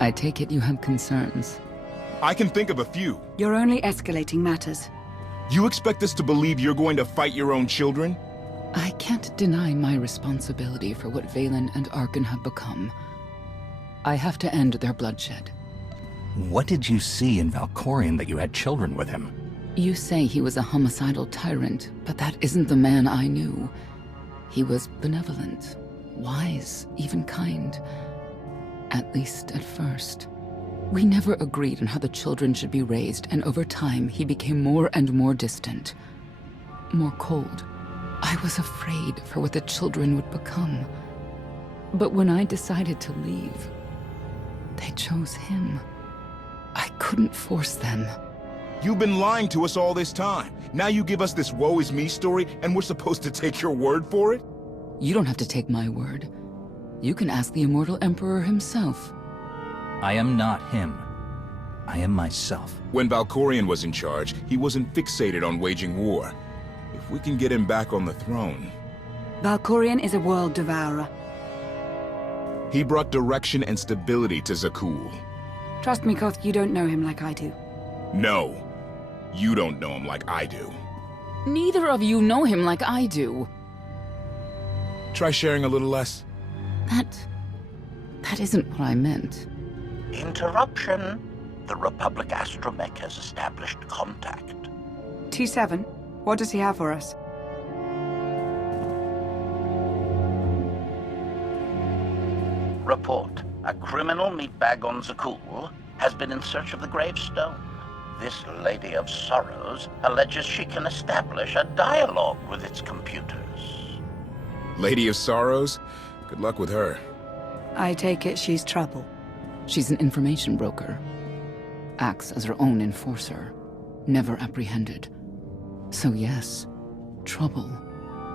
I take it you have concerns. I can think of a few. You're only escalating matters. You expect us to believe you're going to fight your own children? I can't deny my responsibility for what Vaylin and Arcann have become. I have to end their bloodshed. What did you see in Valkorion that you had children with him? You say he was a homicidal tyrant, but that isn't the man I knew. He was benevolent, wise, even kind. At least at first. We never agreed on how the children should be raised, and over time he became more and more distant. More cold. I was afraid for what the children would become. But when I decided to leave, they chose him. I couldn't force them. You've been lying to us all this time. Now you give us this woe is me story, and we're supposed to take your word for it? You don't have to take my word. You can ask the Immortal Emperor himself. I am not him. I am myself. When Valkorion was in charge, he wasn't fixated on waging war. If we can get him back on the throne... Valkorion is a world devourer. He brought direction and stability to Zakuul. Trust me, Koth, you don't know him like I do. No. You don't know him like I do. Neither of you know him like I do. Try sharing a little less. That isn't what I meant. Interruption. The Republic astromech has established contact. T7, what does he have for us? Report. A criminal meatbag on Zakuul has been in search of the gravestone. This Lady of Sorows alleges she can establish a dialogue with its computers. Lady of Sorows? Good luck with her. I take it she's trouble. She's an information broker. Acts as her own enforcer. Never apprehended. So yes, trouble.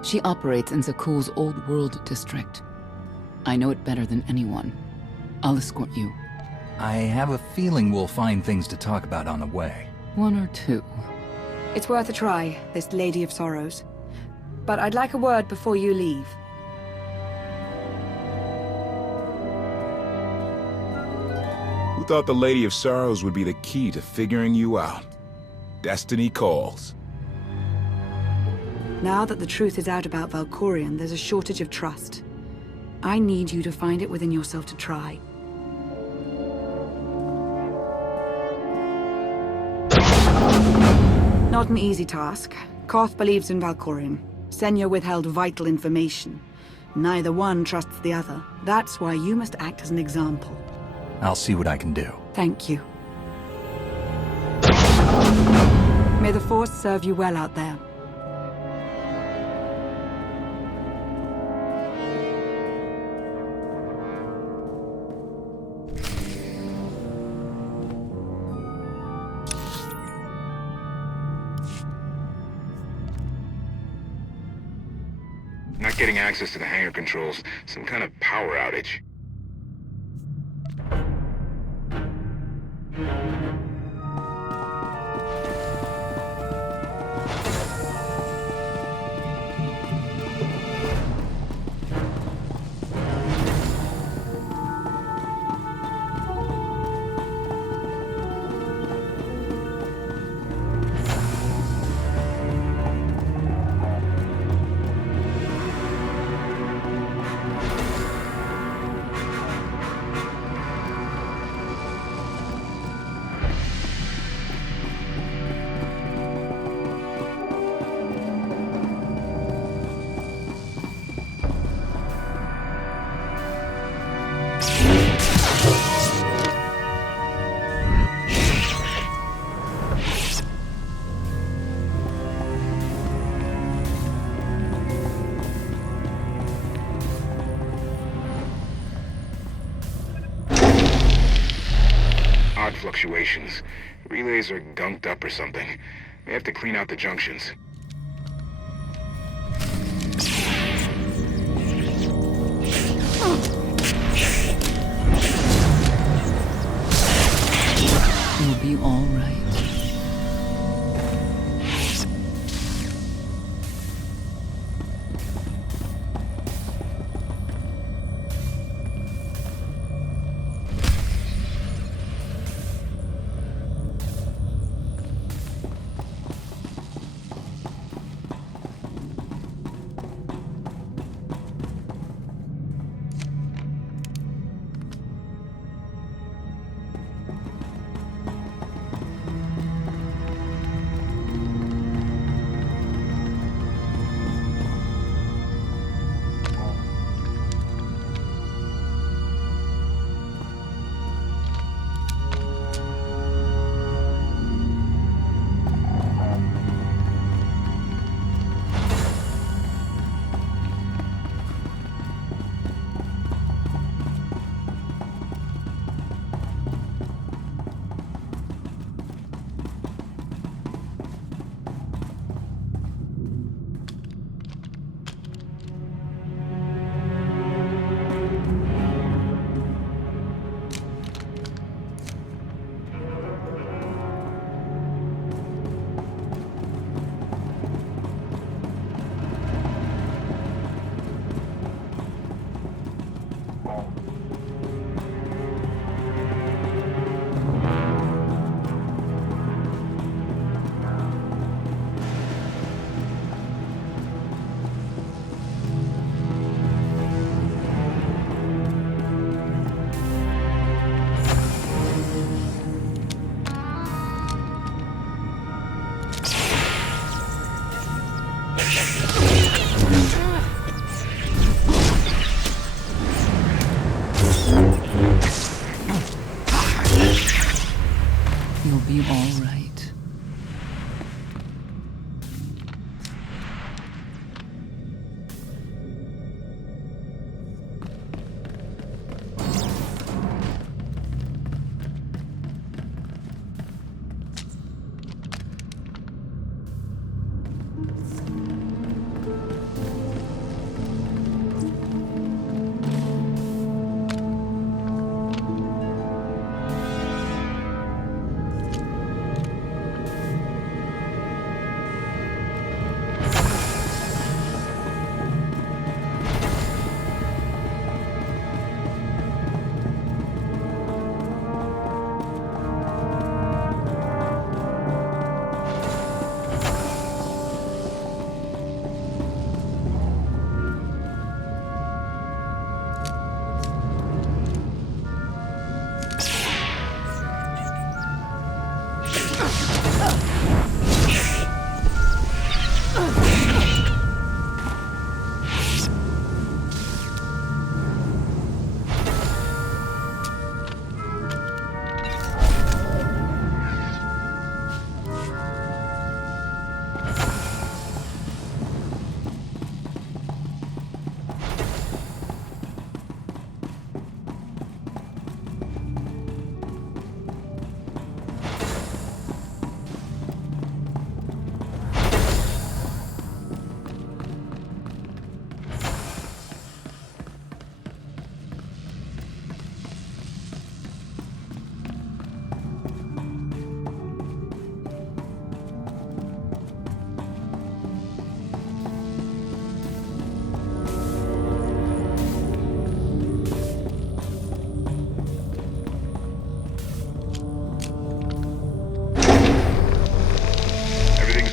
She operates in Zakuul's Old World district. I know it better than anyone. I'll escort you. I have a feeling we'll find things to talk about on the way. One or two. It's worth a try, this Lady of Sorows. But I'd like a word before you leave. Who thought the Lady of Sorrows would be the key to figuring you out? Destiny calls. Now that the truth is out about Valkorion, there's a shortage of trust. I need you to find it within yourself to try. Not an easy task. Koth believes in Valkorion. Senya withheld vital information. Neither one trusts the other. That's why you must act as an example. I'll see what I can do. Thank you. May the Force serve you well out there. Not getting access to the hangar controls. Some kind of power outage. Odd fluctuations. Relays are gunked up or something. May have to clean out the junctions. You'll be all right. be all right.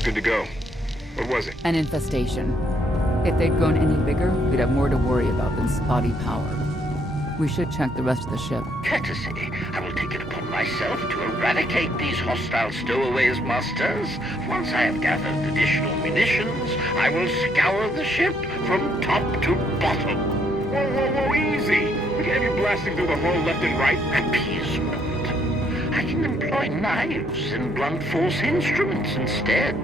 Good to go. What was it? An infestation. If they'd grown any bigger, we'd have more to worry about than spotty power. We should check the rest of the ship. Courtesy, I will take it upon myself to eradicate these hostile stowaways, masters. Once I have gathered additional munitions, I will scour the ship from top to bottom. Whoa, easy! We can't be blasting through the hull left and right. Appeasement. I can employ knives and blunt force instruments instead.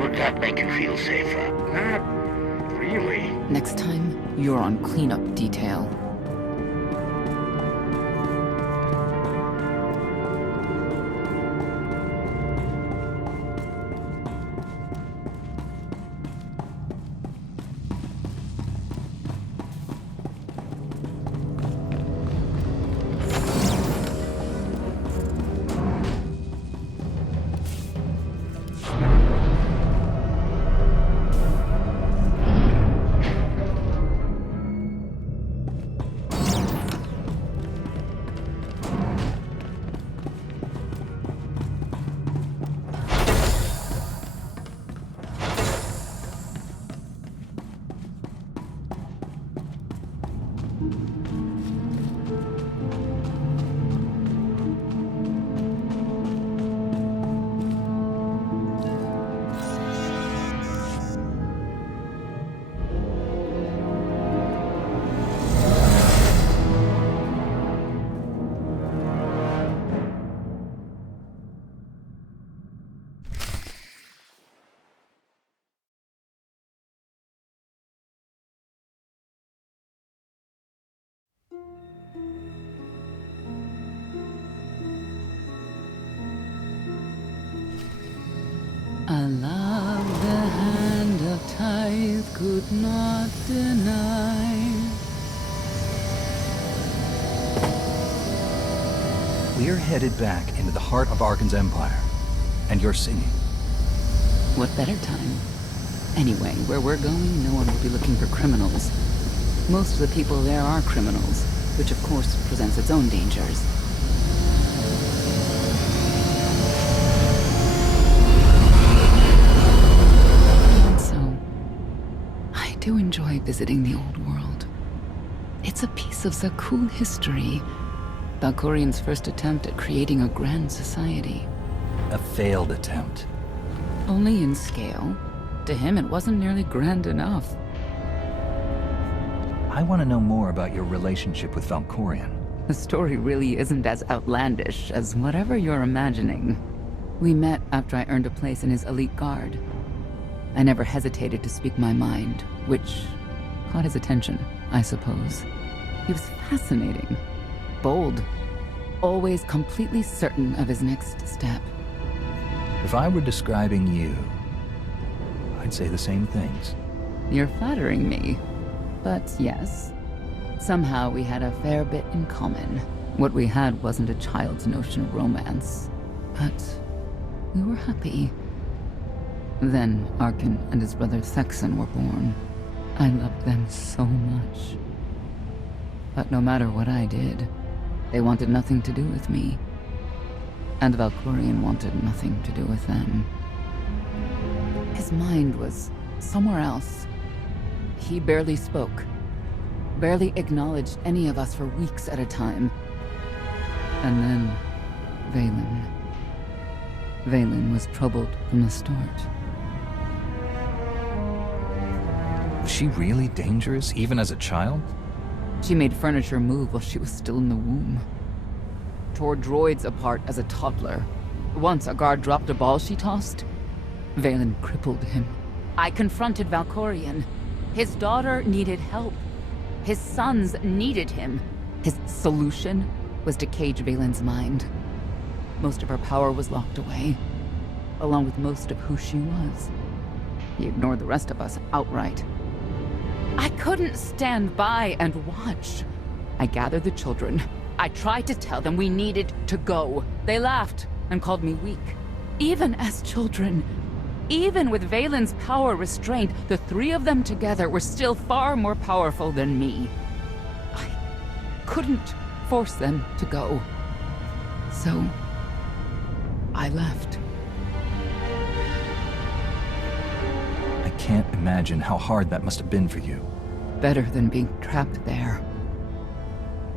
Would that make you feel safer? Not really. Next time, you're on cleanup detail. I love the hand of tithe could not deny. We're headed back into the heart of Arcann's empire. And you're singing. What better time? Anyway, where we're going, no one will be looking for criminals. Most of the people there are criminals, which of course presents its own dangers. I do enjoy visiting the old world. It's a piece of Zakuul history. Valkorion's first attempt at creating a grand society. A failed attempt. Only in scale. To him, it wasn't nearly grand enough. I want to know more about your relationship with Valkorion. The story really isn't as outlandish as whatever you're imagining. We met after I earned a place in his elite guard. I never hesitated to speak my mind, which caught his attention, I suppose. He was fascinating, bold, always completely certain of his next step. If I were describing you, I'd say the same things. You're flattering me. But yes, somehow we had a fair bit in common. What we had wasn't a child's notion of romance, but we were happy. Then Arcann and his brother Thexan were born. I loved them so much. But no matter what I did, they wanted nothing to do with me. And Valkorion wanted nothing to do with them. His mind was somewhere else. He barely spoke, barely acknowledged any of us for weeks at a time. And then, Vaylin. Vaylin was troubled from the start. Was she really dangerous, even as a child? She made furniture move while she was still in the womb. Tore droids apart as a toddler. Once a guard dropped a ball she tossed. Vaylin crippled him. I confronted Valkorion. His daughter needed help. His sons needed him. His solution was to cage Vaylin's mind. Most of her power was locked away, along with most of who she was. He ignored the rest of us outright. I couldn't stand by and watch. I gathered the children. I tried to tell them we needed to go. They laughed and called me weak. Even as children, even with Vaylin's power restrained, the three of them together were still far more powerful than me. I couldn't force them to go. So, I left. I can't imagine how hard that must have been for you. Better than being trapped there.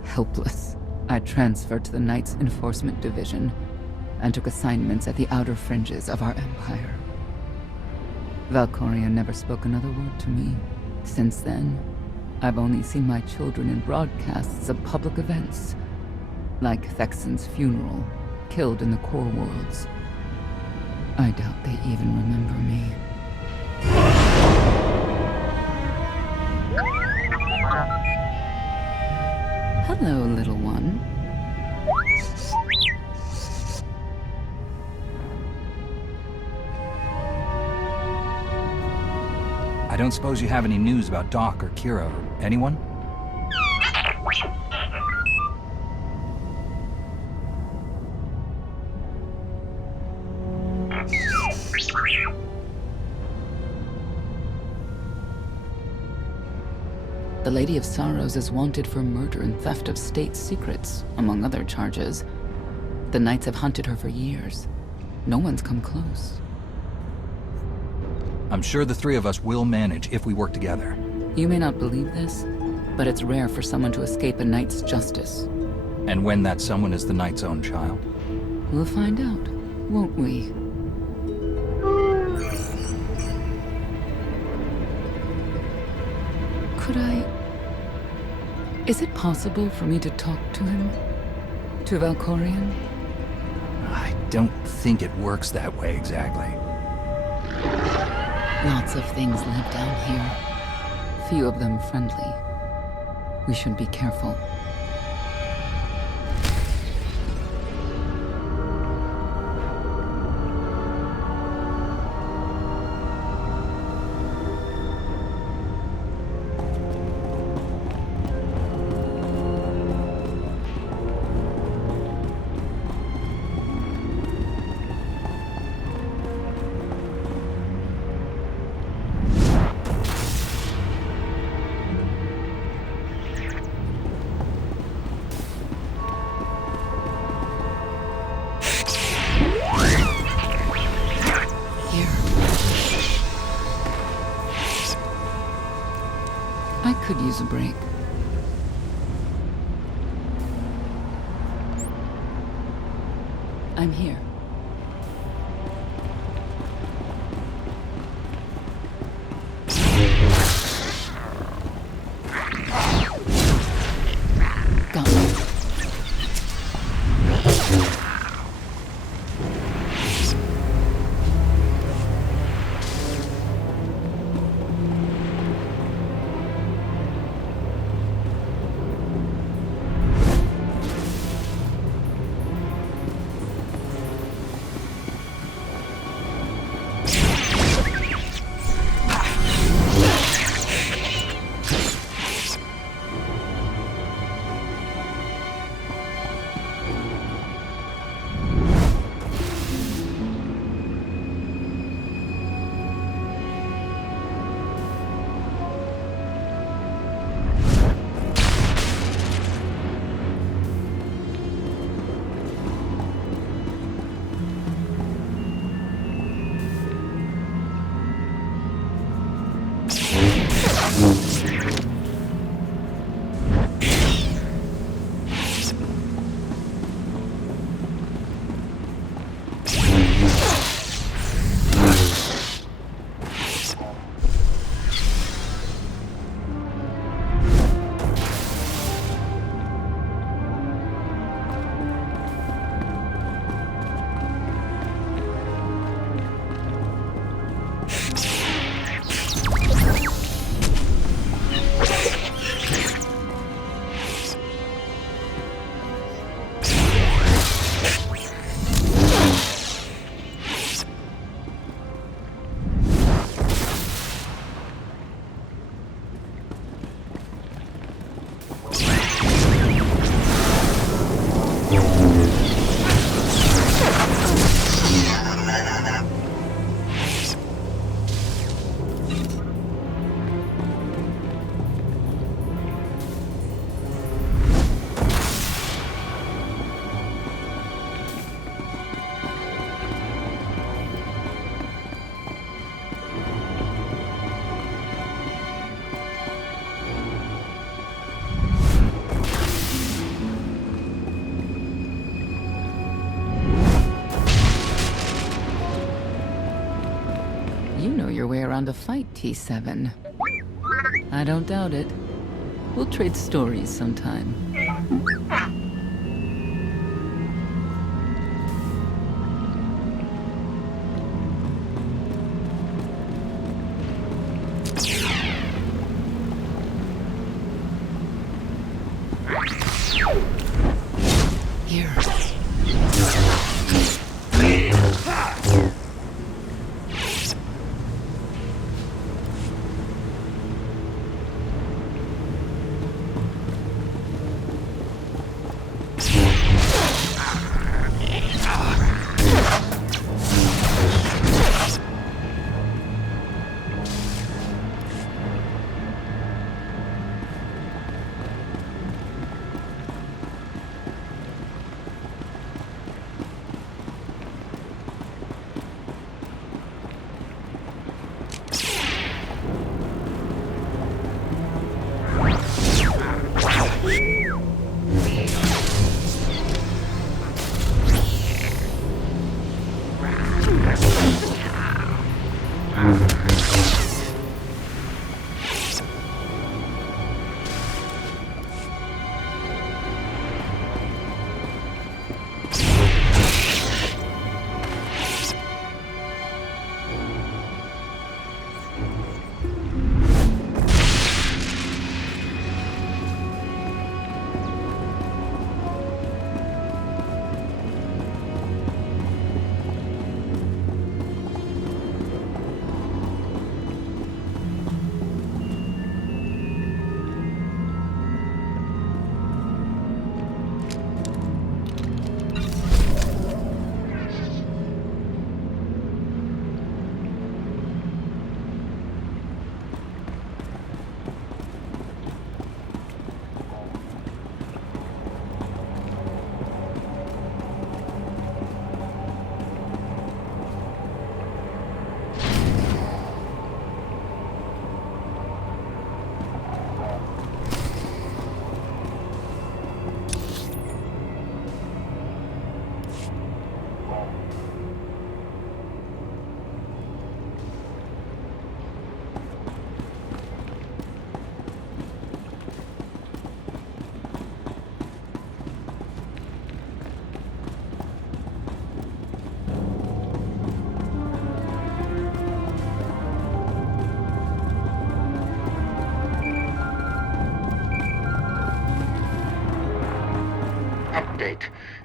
Helpless, I transferred to the Knights Enforcement Division and took assignments at the outer fringes of our empire. Valkorion never spoke another word to me. Since then, I've only seen my children in broadcasts of public events, like Thexan's funeral, killed in the core worlds. I doubt they even remember me. Hello, little one. I don't suppose you have any news about Doc or Kira or anyone? The Lady of Sorows is wanted for murder and theft of state secrets, among other charges. The Knights have hunted her for years. No one's come close. I'm sure the three of us will manage if we work together. You may not believe this, but it's rare for someone to escape a Knight's justice. And when that someone is the Knight's own child. We'll find out, won't we? Could I... Is it possible for me to talk to him? To Valkorion? I don't think it works that way exactly. Lots of things live down here. Few of them friendly. We should be careful. I could use a break. I'm here. Got me. You know your way around a fight, T7. I don't doubt it. We'll trade stories sometime. Here.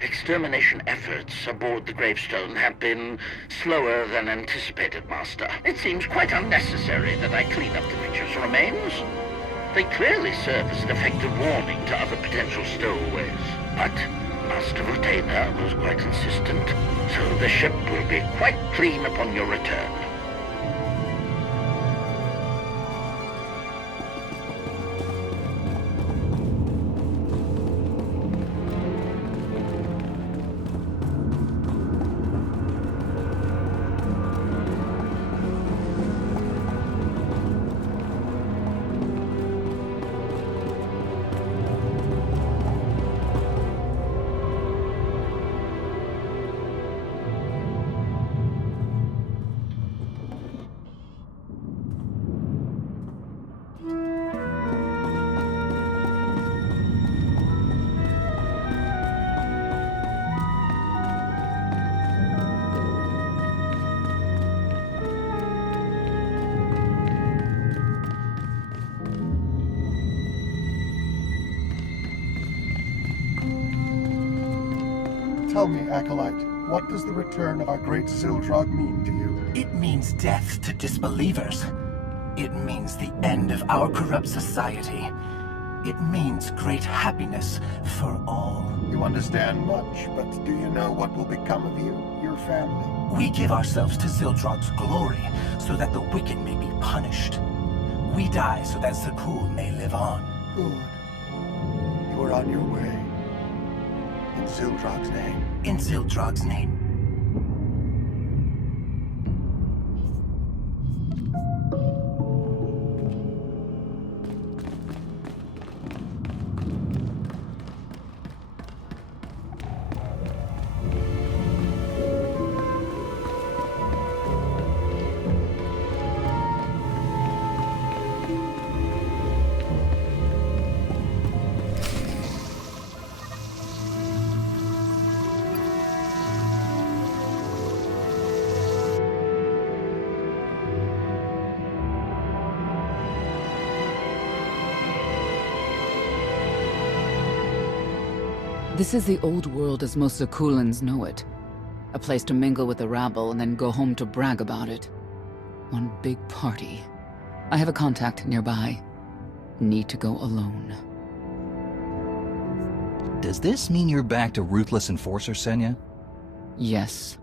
Extermination efforts aboard the gravestone have been slower than anticipated, Master. It seems quite unnecessary that I clean up the creature's remains. They clearly serve as an effective warning to other potential stowaways. But Master Rutainer was quite insistent, so the ship will be quite clean upon your return. Tell me, Acolyte, what does the return of our great Zildrog mean to you? It means death to disbelievers. It means the end of our corrupt society. It means great happiness for all. You understand much, but do you know what will become of you, your family? We give ourselves to Zildrog's glory, so that the wicked may be punished. We die so that Zakuul may live on. Good. You are on your way. In Zildrog's name. In Zildrog's name. This is the old world as most Zakuulans know it. A place to mingle with the rabble and then go home to brag about it. One big party. I have a contact nearby. Need to go alone. Does this mean you're back to ruthless enforcer, Senya? Yes.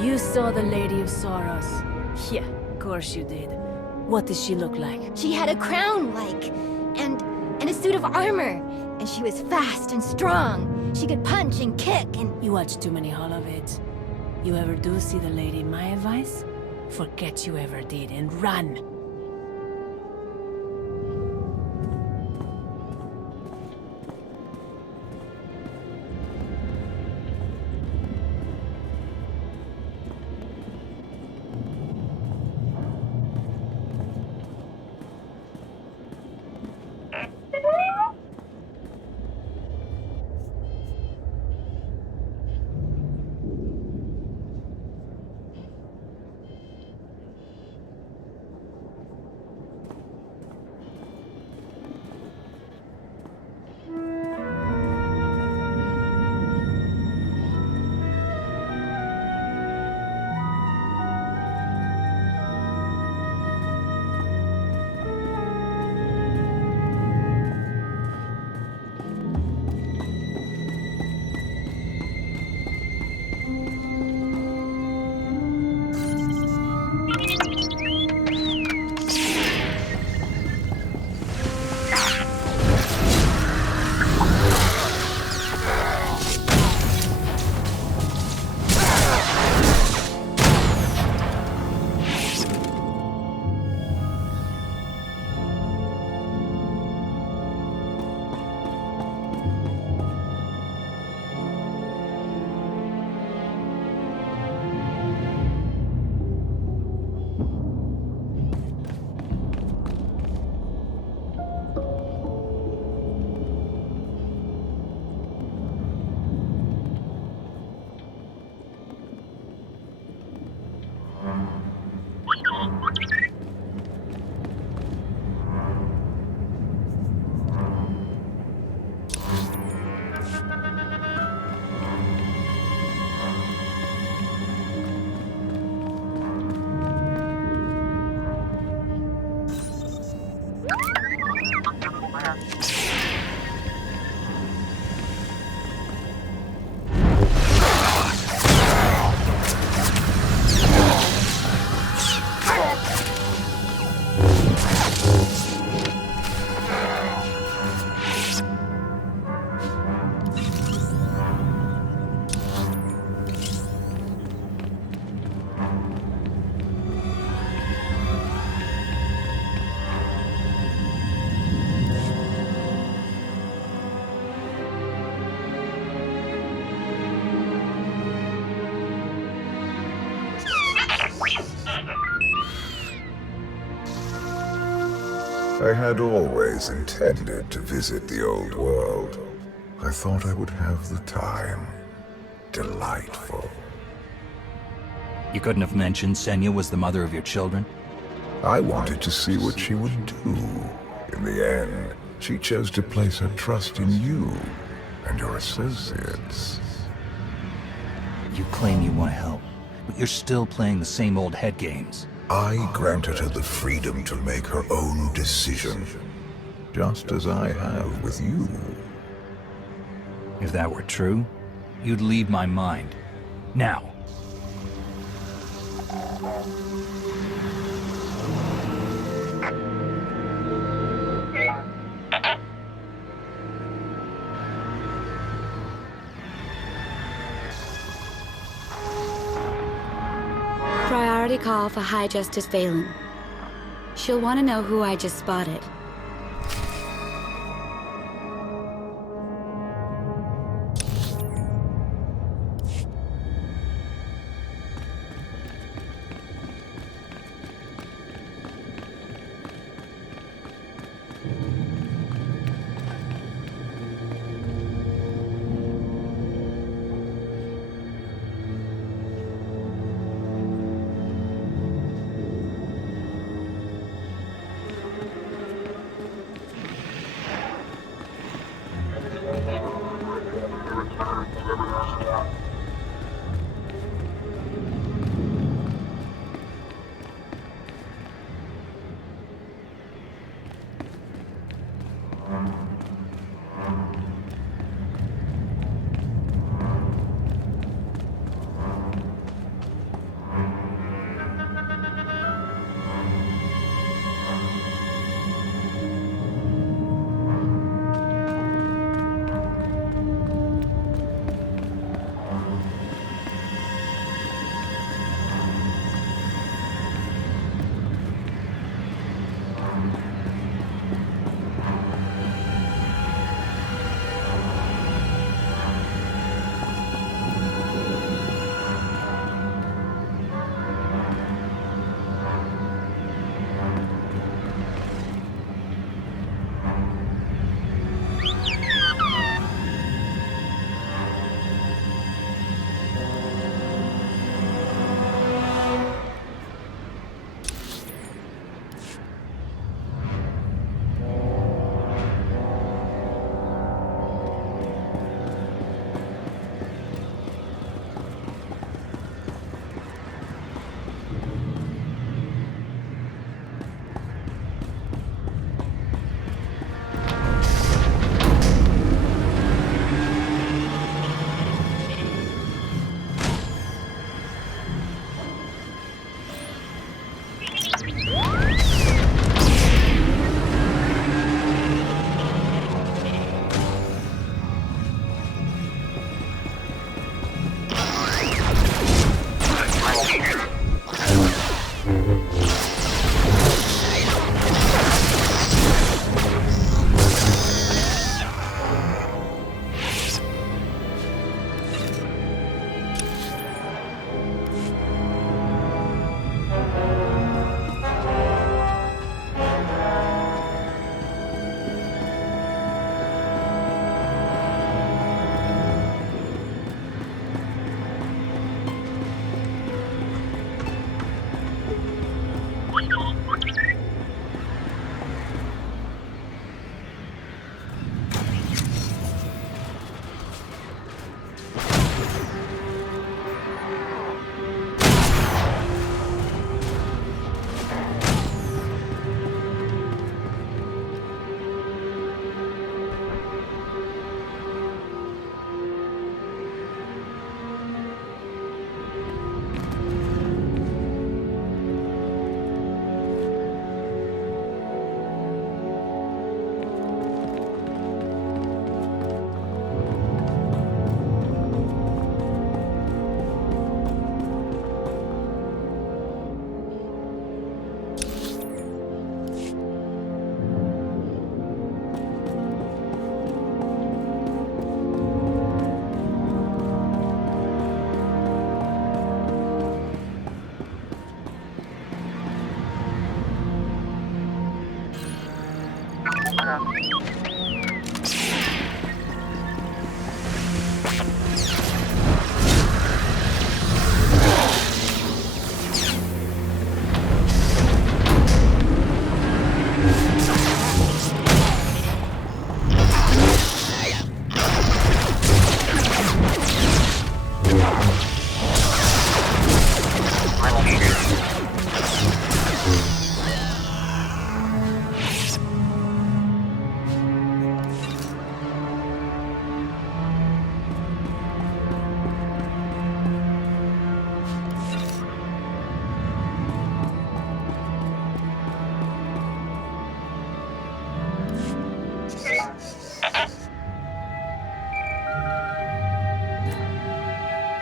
You saw the Lady of Sorows. Yeah, of course you did. What does she look like? She had a crown, and a suit of armor. And she was fast and strong. She could punch and kick and... You watch too many holovids. You ever do see the lady, my advice? Forget you ever did and run. I had always intended to visit the old world. I thought I would have the time. Delightful. You couldn't have mentioned Senya was the mother of your children? I wanted to see what she would do. In the end, she chose to place her trust in you and your associates. You claim you want to help, but you're still playing the same old head games. I granted her the freedom to make her own decision, just as I have with you. If that were true, you'd leave my mind. Now. Priority call for High Justice Vaylin. She'll want to know who I just spotted.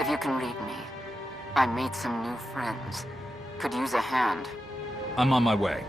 If you can read me, I made some new friends. Could use a hand. I'm on my way.